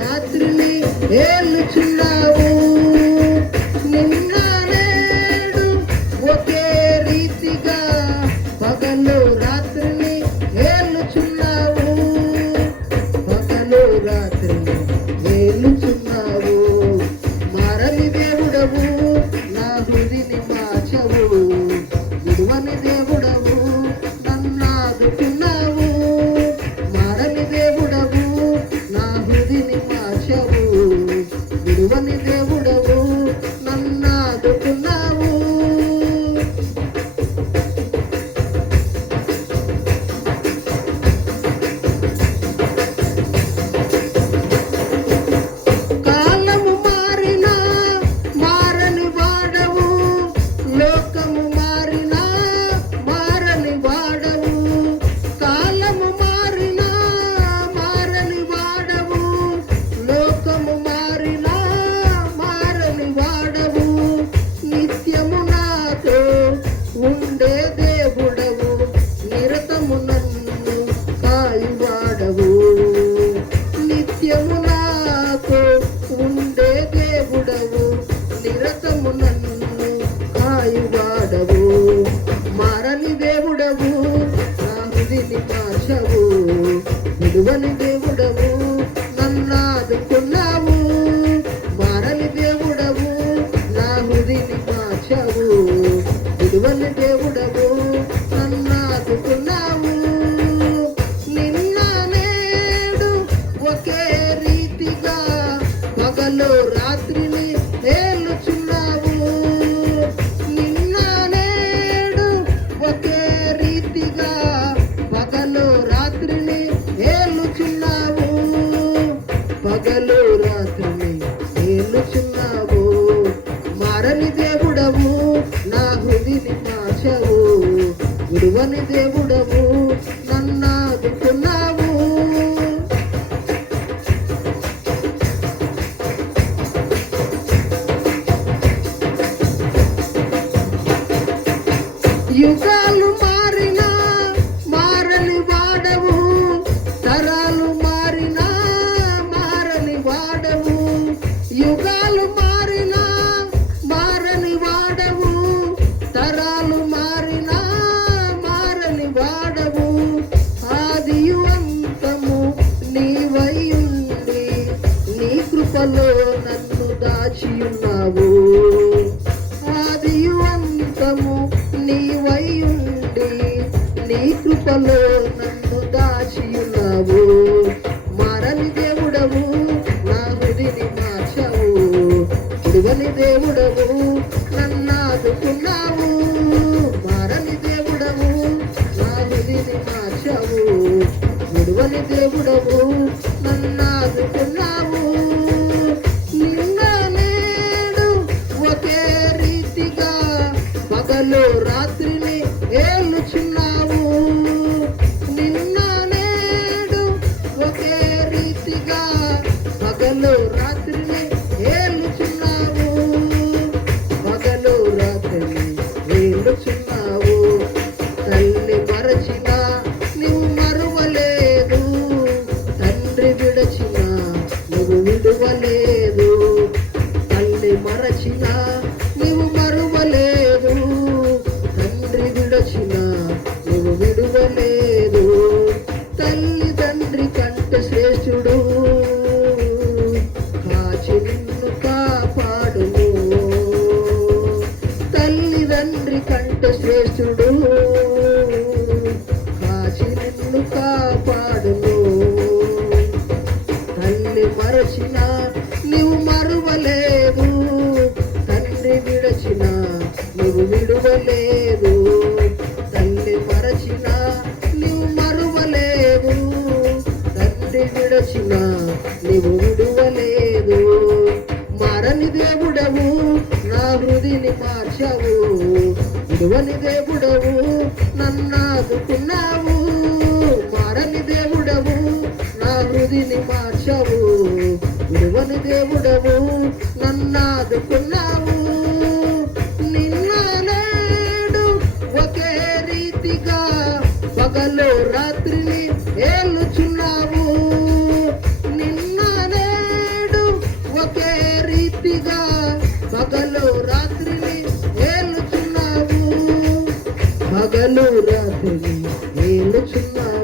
రాత్రిని ఏలుచున్నావు. నిన్న నేడు ఒకే రీతిగా పగలు రాత్రిని ఏలుచున్నావు. పగలు రాత్రిని ఏలుచున్నావు. మారని దేవుడవు, నా హృదిని మార్చవు. విడువని దేవుడవు, నన్నాదుకున్నావు. మారని దేవుడవు, నా హృదిని మార్చవు. విడువని దేవుడవు, నన్నాదుకున్నావు. కాలము మారినా మారని వాడవు, లోకము మారినా మారని వాడవు. కాలము మారినా మారని వాడవు, లోకము మారినా మారని వాడవు. నిత్యము నాతో ఉండే దేవుడవు, నిరతము నన్ను కాయువాడవు. నిత్యము నాతో ఉండే దేవుడవు, నిరతము నన్ను కాయువాడవు. మారని దేవుడవు, నా హృదిని మార్చవు. విడువని దేవుడవు, నన్నాదుకున్నావు. మారని దేవుడవు, నా హృదిని మార్చవు. విడువని దేవుడవు, నన్నాదుకున్నావు. నిన్న నేడు ఒకే రీతిగా పగలు రాత్రిని ఏలుచున్నావు. నిన్న నేడు ఒకే రీతిగా పగలు రాత్రిని ఏలుచున్నావు. పగలు రాత్రిని ఏలుచున్నావు. మారని దేవుడవు, నా హృదిని మార్చవు. విడువని దేవుడవు, నన్నాదుకున్నావు. యుగాలు మారినా మారని వాడవు, తరాలు మారినా మారని వాడవు. యుగాలు మారినా మారని వాడవు, తరాలు మారినా మారని వాడవు. ఆదియు అంతము నీవైయుండి, నీ కృపలో నన్ను దాచియున్నావు. ఆదియు అంతము నీవైయుండి, నీ కృపలో నన్ను దాచియున్నావు. మారని దేవుడవు, నా హృదిని మార్చవు. విడువని దేవుడవు, నన్నాదుకున్నావు. మారని దేవుడవు, నా హృదిని మార్చవు. విడువని దేవుడవు, నన్నాదుకున్నావు. నిన్న నేడు ఒకే రీతిగా పగలు రాత్రిని ఏలుచున్నావు. నిన్న నేడు ఒకే రీతిగా పగలు రాత్రిని ఏలుచున్నావు. పగలు రాత్రిని ఏలుచున్నావు. తల్లి మరచిన నీవు మరువలేదు, తండ్రి విడచిన నువ్వు విడువలేదు. తల్లి మరచిన నీవు మరువలేదు, తండ్రి విడచిన నువ్వు విడువలేదు. తల్లిదండ్రి కంటే శ్రేష్ఠుడు, కాచి నిన్ను కాపాడును. తల్లిదండ్రి కంటే శ్రేష్ఠుడు, కాచి నిన్ను కాపాడును. తల్లి మరచిన నీవు మరువలేదు, తండ్రి విడచిన నువ్వు విడువలేదు. తల్లి మరచిన నీవు మరువలేదు, తండ్రి విడచిన నీవు విడువలేదు. మారని దేవుడవు, నా హృదిని మార్చవు. విడువని దేవుడవు, నన్నాదుకున్నావు. మారని దేవుడవు, నా హృదిని మార్చవు. విడువని దేవుడవు, నన్నాదుకున్నావు. నిన్న నేడు ఒకే రీతిగా పగలు రాత్రిని ఏలుచున్నావు. నిన్న నేడు చేయుచున్నావు